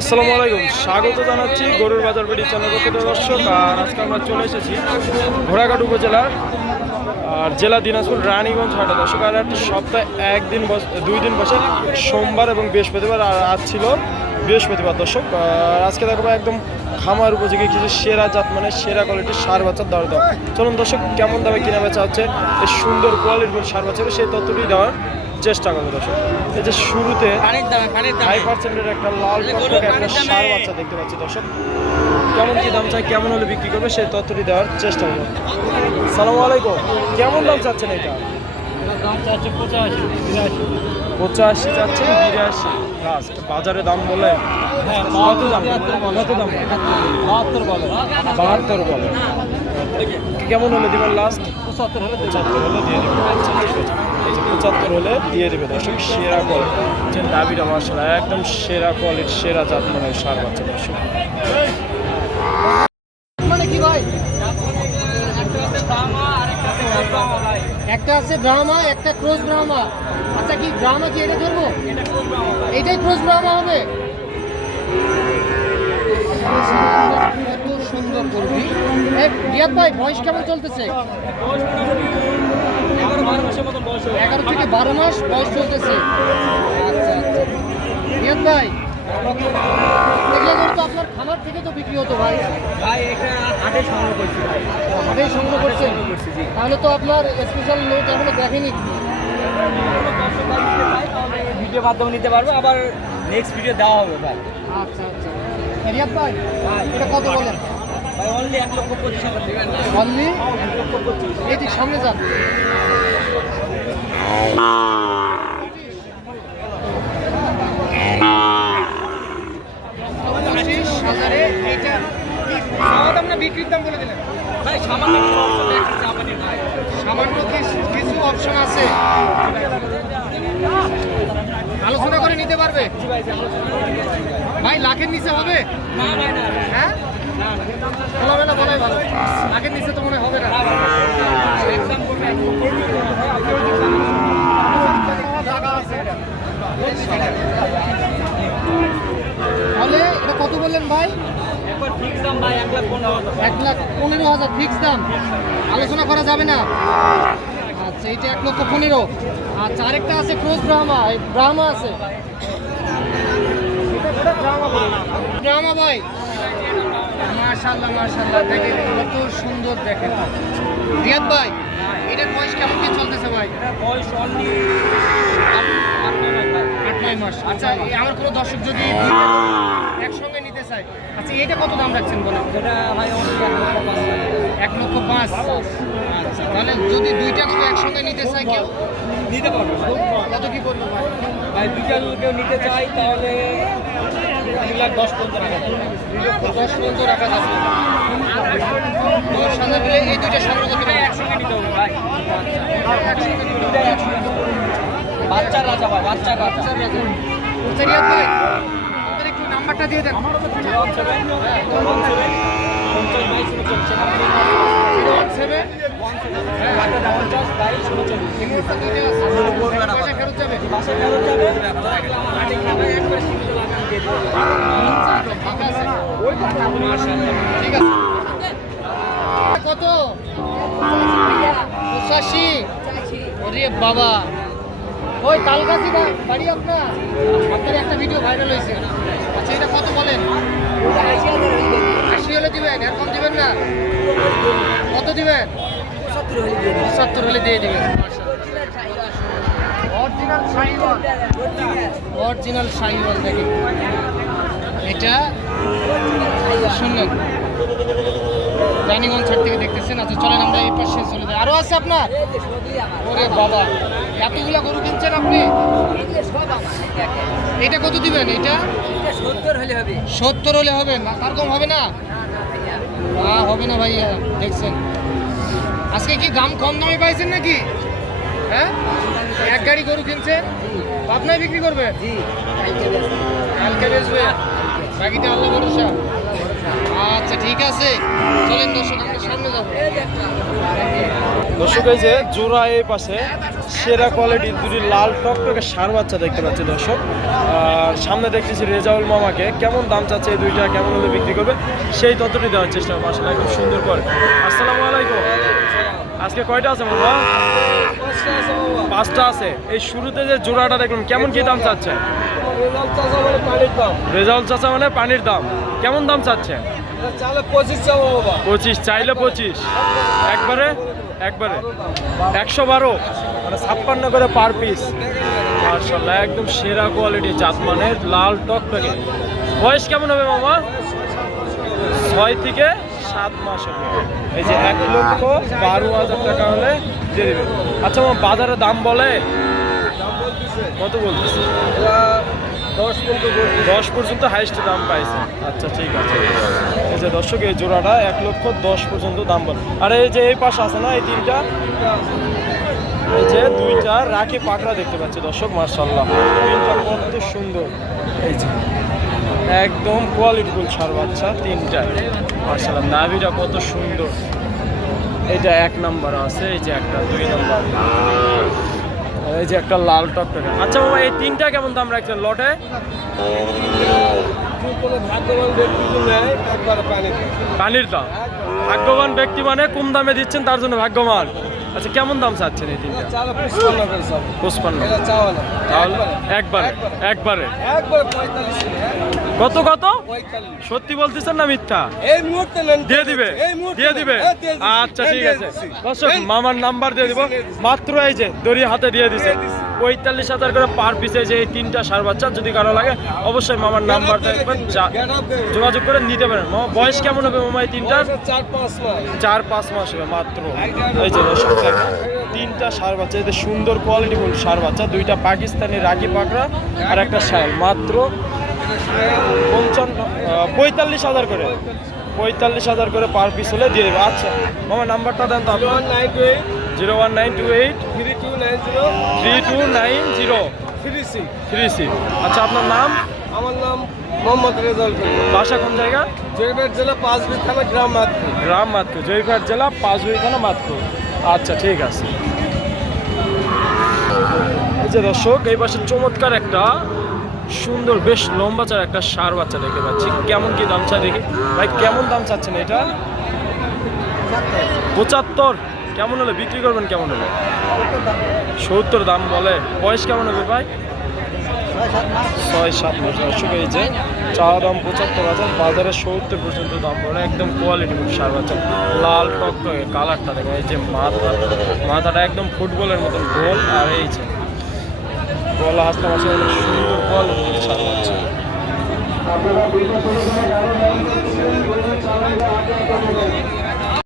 আসসালামু আলাইকুম, স্বাগত জানাচ্ছি গরুর বাজার বিডি চ্যানেল থেকে দর্শক। আর আজকে আমরা চলে এসেছি ঘোড়াঘাট উপজেলার আর জেলা দিনাজপুর রানীগঞ্জ হাটে দর্শক। আর একটি সপ্তাহে দুই দিন বসে, সোমবার এবং বৃহস্পতিবার। আর আজ ছিল বৃহস্পতিবার দর্শক। আর আজকে দেখবো একদম খামার উপযোগী কিছু সেরা জাত মানে সেরা কোয়ালিটির সার বাচ্চার দর দাম। চলুন দর্শক, কেমন দামে কিনা বেচা হচ্ছে এই সুন্দর কোয়ালিটির সার বাচ্চা সেই তথ্যটি দেওয়ার চেষ্টা করবো দর্শক। এই যে শুরুতে 5% একটা লাল টকটকে একটা ষাঁড় বাচ্চা দেখতে পাচ্ছি দর্শক। কেমন কি দাম চাই, কেমন হলে বিক্রি করবে সেই তথ্যটি দেওয়ার চেষ্টা করবো। সালামু আলাইকুম, কেমন দাম চাচ্ছেন এটা? 85 চাচ্ছেন, 82 লাস্ট। বাজারে দাম বলে কত দাম? 72 বলে। কেমন হলে দিবেন লাস্ট? 75 হলে দিয়ে দেবেন। 75 হলে দিয়ে দেবে দর্শক। সেরা কোয়ালিটি দাবিটা মাশাআল্লাহ একদম সেরা কোয়ালিটি সেরা জাত মানে সার বাচ্চা দর্শক। মানে কি ভাই, একটা আছে ব্রাহ্মা, একটা ক্রস ব্রাহ্মা। আচ্ছা, কি ব্রাহ্মা কি এটা ধরবো? এটাই ক্রস ব্রাহ্মা হবে। কত সুন্দর করবি রিয়াদ ভাই। বয়স কেমন চলতেছে? 11 থেকে 12 মাস বয়স চলতেছে। আচ্ছা আচ্ছা রিয়াদ ভাই, এগুলো তো আপনার খামার থেকে তো বিক্রি হতো ভাই? হাটে সংগ্রহ করছেন? তাহলে তো আপনার স্পেশাল লোক এখনো দেখেনি। ভিডিও মাধ্যমে নিতে পারবে, আবার নেক্সট ভিডিও দেওয়া হবে ভাই। আচ্ছা আচ্ছা রিয়াদ ভাই, এটা কত বলেন ভাই? অনলি 1,25,000 দেবেন। অনলি 1,25,000। এই দিক সামনে যান। বিক্রির দাম বলে দিলেন ভাই? সামান্য কিছু অপশন আছে, আলোচনা করে নিতে পারবে ভাই। লাখের নিচে হবে? হ্যাঁ, হবে না বলাই ভালো। লাখের নিচে তো মনে হবে না। তাহলে এটা কত বললেন ভাই? 1,15,000 ফিক্স দাম, আলোচনা করা যাবে না। আচ্ছা, এইটা 1,15,000। আচ্ছা, আরেকটা আছে ক্রস ব্রাহ্মা আছে। ব্রাহ্মা ভাই, মাশাআল্লাহ মাশাআল্লাহ, দেখেন কত সুন্দর। দেখেন রিয়াদ ভাই, এটার বয়স কেমন কি চলতেছে ভাই? বয়স অনলি 8-9 মাস। আচ্ছা, আমার কোনো দর্শক যদি একসঙ্গে নিতে চায়, আচ্ছা এটা কত দাম রাখছেন বলেন? এটা ভাই অনলি 1,05,000। আচ্ছা, তাহলে যদি দুইটা গরু একসঙ্গে নিতে চায় কেউ নিতে পারবে। কত কি করবে ভাই? ভাই দুইটা যদি কেউ নিতে চাই তাহলে 2,10,15 টাকা 10-15 রাখা যাবে। সঙ্গে মিলে এই দুইটা সংগ্রহ করতে পারে। একসঙ্গে নিতে হবে ভাই। দুইটাই একসঙ্গে। বাচ্চার রাজা ভাই, বাচ্চার রাজা। আচ্ছা রিয়াদ ভাই, আমাদের একটু নাম্বারটা দিয়ে দেন। 017 ফেরত যাবে। ঠিক আছে। কত? 85। ওরে বাবা, ওই তালগাছি বাড়ি আপনার? আপনার একটা ভিডিও ভাইরাল হয়েছে। আচ্ছা, এটা কত বলেন? 80 হলে দিবেন, এরকম দিবেন না? কত দিবেন? 75 হলে দিয়ে দিবেন। অরিজিনাল শাহিওয়াল দেখেন, এটা শুনলেন রানীগঞ্জ ছাড় থেকে দেখতেছেন। আচ্ছা চলেন আমরা এই পাশে চলে যাই। আরো আছে আপনার? ওরে বাবা, এতগুলা গরু কিনছেন আপনি? এটা কত দিবেন? এটা 70 হলে হবে না, তার কম হবে না? হবে না ভাইয়া। দেখছেন আজকে কি দাম কম দামে পাইছেন নাকি? হ্যাঁ, এক গাড়ি গরু কিনছেন, আপনাই বিক্রি করবে? কালকে বেচবে, বাকিটা আল্লাহ ভরসা। আচ্ছা ঠিক আছে, চলেন দর্শক আমরা সামনে যাবো। দর্শক এই যে জোড়া এই পাশে সেরা কোয়ালিটির দুটি লাল টকটকে ষাঁড় বাচ্চা দেখতে পাচ্ছি দর্শক। আর সামনে দেখতেছি রেজাউল মামাকে, কেমন দাম চাচ্ছে এই দুইটা, কেমন হলে বিক্রি করবে সেই তথ্যটি দেওয়ার চেষ্টা করবো। আসলে একদম সুন্দর করে। আসসালামু আলাইকুম। আজকে কয়টা আছে মামা? 5টা আছে। এই শুরুতে যে জোড়াটা দেখলাম, কেমন কি দাম চাচ্ছে? রেজাউল চাচা মানে পানির দাম। কেমন দাম চাচ্ছে? 25 চাইলে 25, একবারে 112 মানে 56 করে পার পিস। মাশাআল্লাহ একদম সেরা কোয়ালিটি জাত মানের লাল টকটকে। বয়স কেমন হবে মামা? 6 থেকে 7 মাস হবে। এই যে 1,12,000 টাকা হলে দিয়ে দেবে। আচ্ছা মামা বাজারে দাম বলে কত বলতেছে? 10 পর্যন্ত হাইস্ট দাম পাইছে। আচ্ছা ঠিক আছে। এই যে দর্শক এই জোড়াটা 1,10,000 পর্যন্ত দাম বলে। আর এই যে এই পাশে আছে না এই তিনটা, এই যে দুইটা রাখি পাকড়া দেখতে পাচ্ছি দর্শক। মাশাআল্লাহ তিনটা কত সুন্দর। এই যে একদম কোয়ালিটিফুল ষাঁড় বাচ্চা তিনটা। মাশাআল্লাহ নাভিটা কত সুন্দর। এইটা 1 নাম্বার আছে, এই যে একটা 2 নাম্বার, এই যে একটা লাল টকটকে। আচ্ছা মামা এই তিনটা কেমন দাম রাখছেন লটে? পানির দাম। ভাগ্যবান ব্যক্তি মানে কম দামে দিচ্ছেন তার জন্য ভাগ্যবান। আচ্ছা কেমন দাম চাচ্ছেন এই তিনটা? 55। তাহলে একবারে কত কত? সত্যি বলতেছেন না মিথ্যা? দিয়ে দিবে। আচ্ছা ঠিক আছে দর্শক, মামার নাম্বার দিয়ে দিব মাত্র। এই যে দড়ি হাতে দিয়ে দিছে। 45,000 করে পার পিসে যে এই তিনটা ষাঁড় বাচ্চা। যদি কারো লাগে অবশ্যই মামার নাম্বার দেখবেন, যোগাযোগ করে নিতে পারেন। মামা বয়স কেমন হবে মামা এই তিনটা? 4-5 মাস হবে মাত্র। এই যে দর্শক তিনটা ষাঁড় বাচ্চা, এতে সুন্দর কোয়ালিটিফুল ষাঁড় বাচ্চা। দুইটা পাকিস্তানি রাগি পাকড়া আর একটা শায়াল। মাত্র 45,000 করে। 45,000 করে পার পিস হলে দিয়ে দেবে। আচ্ছা মামা নাম্বারটা দেন তো আপনার। 01928 329036। আচ্ছা আপনার নাম? আমার নাম মোহাম্মদ রেজাউল করিম। বাসা কোন জায়গা? জয়পুর জেলা পাঁচবির থানা গ্রাম মাতপুর। গ্রাম মাতপুর, জয়পুরহাট জেলা পাঁচবির থানা মাতপুর। আচ্ছা ঠিক আছে। এই যে দর্শক এই পাশে চমৎকার একটা সুন্দর বেশ লম্বা চার একটা ষাঁড় বাচ্চা দেখতে পাচ্ছি। কেমন কি দাম চাই দেখি ভাই, কেমন দাম চাচ্ছেন এটা? 75। কেমন হলে বিক্রি করবেন? কেমন হলে? 70 দাম বলে। বয়স কেমন হবে ভাই? 6-7 মাস। দর্শক এই যে চা দাম 75,000, বাজারে 70 পর্যন্ত দাম বলে। একদম কোয়ালিটিফুল ষাঁড় বাচ্চা, লাল টকটকে কালারটা দেখেন। এই যে মাথাটা একদম ফুটবলের মতন গোল। আর এই যে গলা হাসতে মাসে সুন্দর কোয়ালিটিফুল ষাঁড় বাচ্চা।